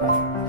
Oh.